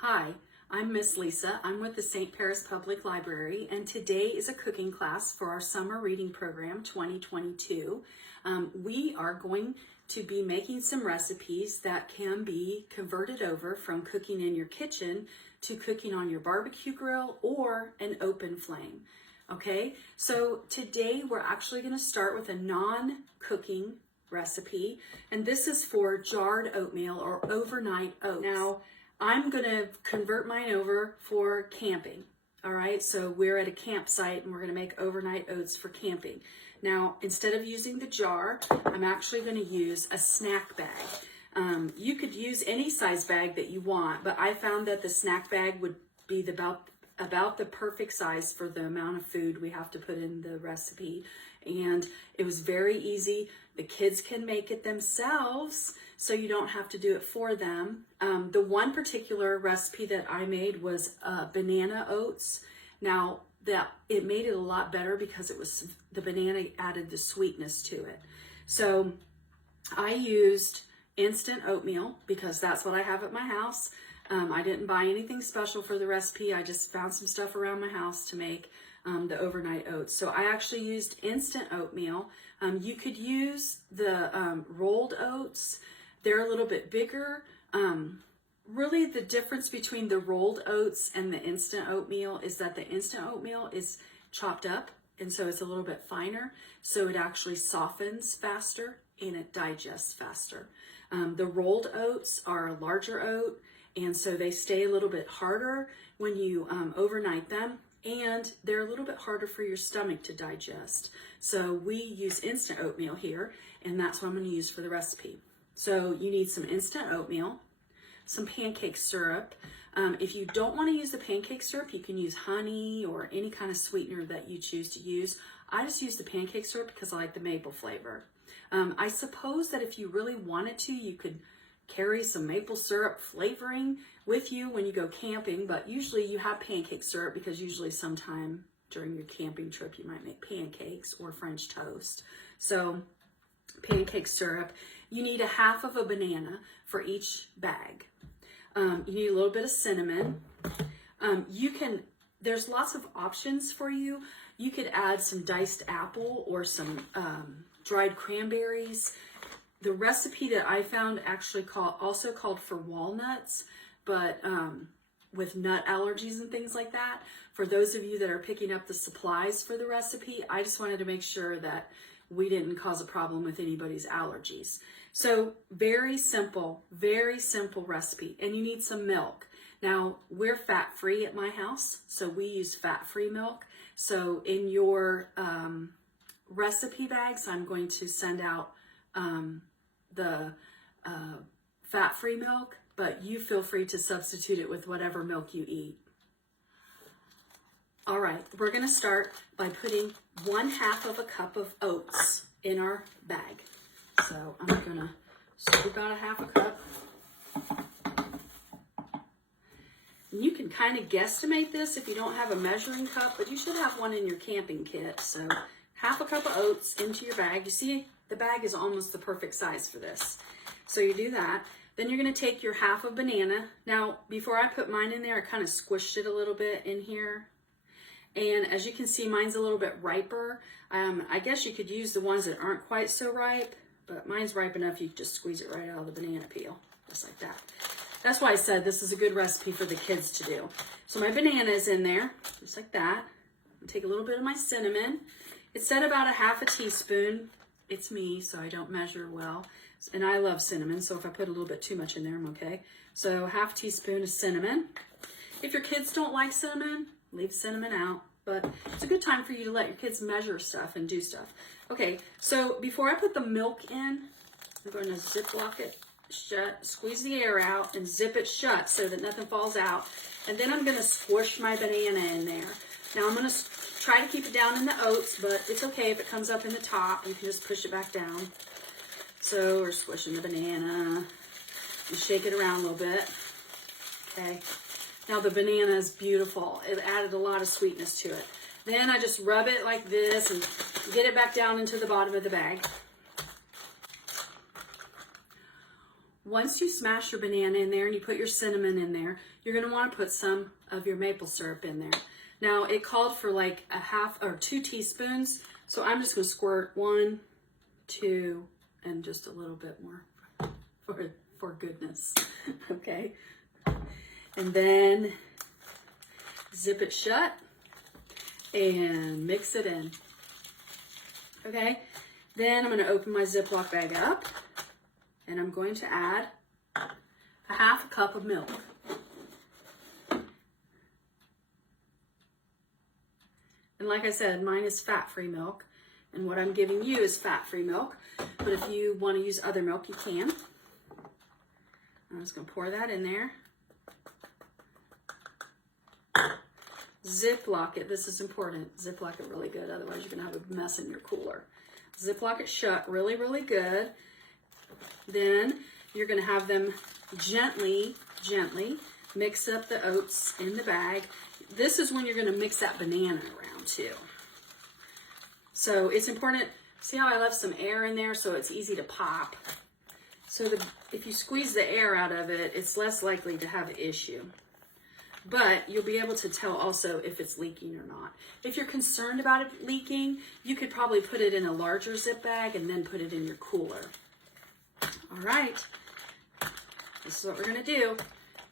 Hi, I'm Miss Lisa. I'm with the St. Paris Public Library, and today is a cooking class for our summer reading program 2022. We are going to be making some recipes that can be converted over from cooking in your kitchen to cooking on your barbecue grill or an open flame. Okay, so today we're actually going to start with a non-cooking recipe, and this is for jarred oatmeal or overnight oats. Now, I'm going to convert mine over for camping. All right, so we're at a campsite and we're going to make overnight oats for camping. Now, instead of using the jar, I'm actually going to use a snack bag. You could use any size bag that you want, but I found that the snack bag would be about the perfect size for the amount of food we have to put in the recipe. And it was very easy. The kids can make it themselves, so you don't have to do it for them. The one particular recipe that I made was banana oats. Now, it made it a lot better because it was the banana added the sweetness to it. So I used instant oatmeal because that's what I have at my house. I didn't buy anything special for the recipe. I just found some stuff around my house to make the overnight oats. So I actually used instant oatmeal. You could use the rolled oats. They're a little bit bigger. Really the difference between the rolled oats and the instant oatmeal is that the instant oatmeal is chopped up, and so it's a little bit finer. So it actually softens faster and it digests faster. The rolled oats are a larger oat, and so they stay a little bit harder when you overnight them, and they're a little bit harder for your stomach to digest. So we use instant oatmeal here, and that's what I'm going to use for the recipe. So you need some instant oatmeal, some pancake syrup. If you don't want to use the pancake syrup, you can use honey or any kind of sweetener that you choose to use. I just use the pancake syrup because I like the maple flavor. I suppose that if you really wanted to, you could carry some maple syrup flavoring with you when you go camping, but usually you have pancake syrup because usually sometime during your camping trip you might make pancakes or French toast. So pancake syrup. You need a half of a banana for each bag. You need a little bit of cinnamon. There's lots of options for you. You could add some diced apple or some dried cranberries. The recipe that I found actually also called for walnuts, but with nut allergies and things like that. For those of you that are picking up the supplies for the recipe, I just wanted to make sure that we didn't cause a problem with anybody's allergies. So very simple recipe. And you need some milk. Now, we're fat-free at my house, so we use fat-free milk. So in your recipe bags, I'm going to send out the fat-free milk, but you feel free to substitute it with whatever milk you eat. All right, we're gonna start by putting 1/2 of a cup of oats in our bag. So I'm gonna scoop out 1/2 a cup. And you can kind of guesstimate this if you don't have a measuring cup, but you should have one in your camping kit. So 1/2 a cup of oats into your bag. You see, the bag is almost the perfect size for this. So you do that. Then you're gonna take your 1/2 of banana. Now, before I put mine in there, I kind of squished it a little bit in here. And as you can see, mine's a little bit riper. I guess you could use the ones that aren't quite so ripe, but mine's ripe enough you can just squeeze it right out of the banana peel, just like that. That's why I said this is a good recipe for the kids to do. So my banana is in there, just like that. I'll take a little bit of my cinnamon. It said about 1/2 teaspoon. It's me, so I don't measure well. And I love cinnamon, so if I put a little bit too much in there, I'm okay. So 1/2 teaspoon of cinnamon. If your kids don't like cinnamon, leave cinnamon out. But it's a good time for you to let your kids measure stuff and do stuff. Okay, so before I put the milk in, I'm going to Ziploc it shut, squeeze the air out, and zip it shut so that nothing falls out. And then I'm going to squish my banana in there. Now I'm going to try to keep it down in the oats, but it's okay if it comes up in the top. You can just push it back down. So we're squishing the banana. You shake it around a little bit. Okay. Now the banana is beautiful. It added a lot of sweetness to it. Then I just rub it like this and get it back down into the bottom of the bag. once you smash your banana in there and you put your cinnamon in there, you're going to want to put some of your maple syrup in there. Now, it called for like a half or 2 teaspoons, so I'm just going to squirt 1, 2, and just a little bit more for goodness. Okay, and then zip it shut and mix it in. Okay, then I'm going to open my Ziploc bag up and I'm going to add a 1/2 cup of milk. And like I said, mine is fat-free milk, and what I'm giving you is fat-free milk, but if you want to use other milk, you can. I'm just going to pour that in there. Ziploc it. This is important. Ziploc it really good, otherwise you're going to have a mess in your cooler. Ziploc it shut really, really good. Then you're going to have them gently mix up the oats in the bag. This is when you're going to mix that banana around too. So it's important. See how I left some air in there so it's easy to pop? So if you squeeze the air out of it, it's less likely to have an issue. But you'll be able to tell also if it's leaking or not. If you're concerned about it leaking, you could probably put it in a larger zip bag and then put it in your cooler. All right, this is what we're gonna do.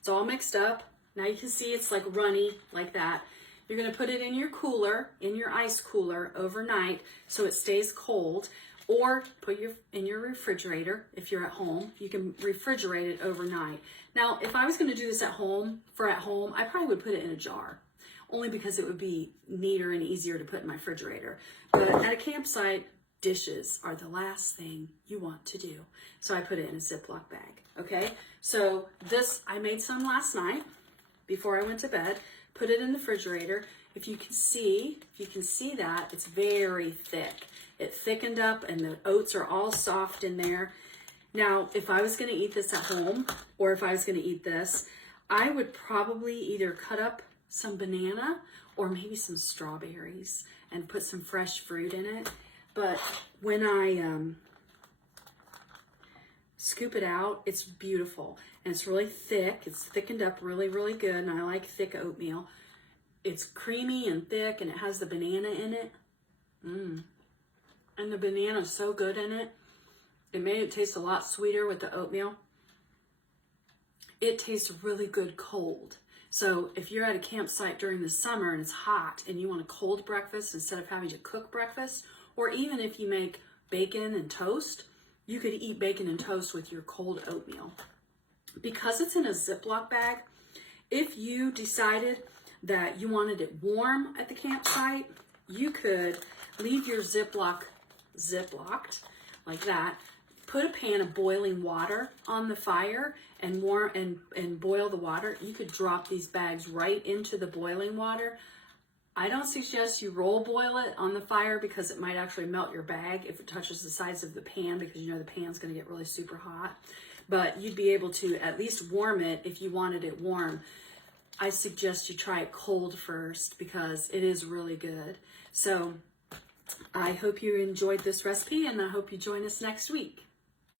It's all mixed up. Now you can see it's like runny like that. You're gonna put it in your cooler, in your ice cooler overnight so it stays cold, or put in your refrigerator if you're at home. You can refrigerate it overnight. Now, if I was gonna do this at home, I probably would put it in a jar, only because it would be neater and easier to put in my refrigerator. But at a campsite, dishes are the last thing you want to do. So I put it in a Ziploc bag, okay? So this, I made some last night before I went to bed, put it in the refrigerator. If you can see that, it's very thick. It thickened up and the oats are all soft in there. Now, if I was gonna eat this at home, or if I was gonna eat this, I would probably either cut up some banana or maybe some strawberries and put some fresh fruit in it. But when I scoop it out, it's beautiful. And it's really thick. It's thickened up really, really good. And I like thick oatmeal. It's creamy and thick, and it has the banana in it. And the banana is so good in it. It made it taste a lot sweeter with the oatmeal. It tastes really good cold. So if you're at a campsite during the summer and it's hot and you want a cold breakfast instead of having to cook breakfast, or even if you make bacon and toast, you could eat bacon and toast with your cold oatmeal. Because it's in a Ziploc bag, if you decided that you wanted it warm at the campsite, you could leave your Ziploc ziplocked like that, put a pan of boiling water on the fire and boil the water. You could drop these bags right into the boiling water. I don't suggest you roll boil it on the fire because it might actually melt your bag if it touches the sides of the pan, because you know the pan's going to get really super hot. But you'd be able to at least warm it if you wanted it warm. I suggest you try it cold first because it is really good. So I hope you enjoyed this recipe, and I hope you join us next week.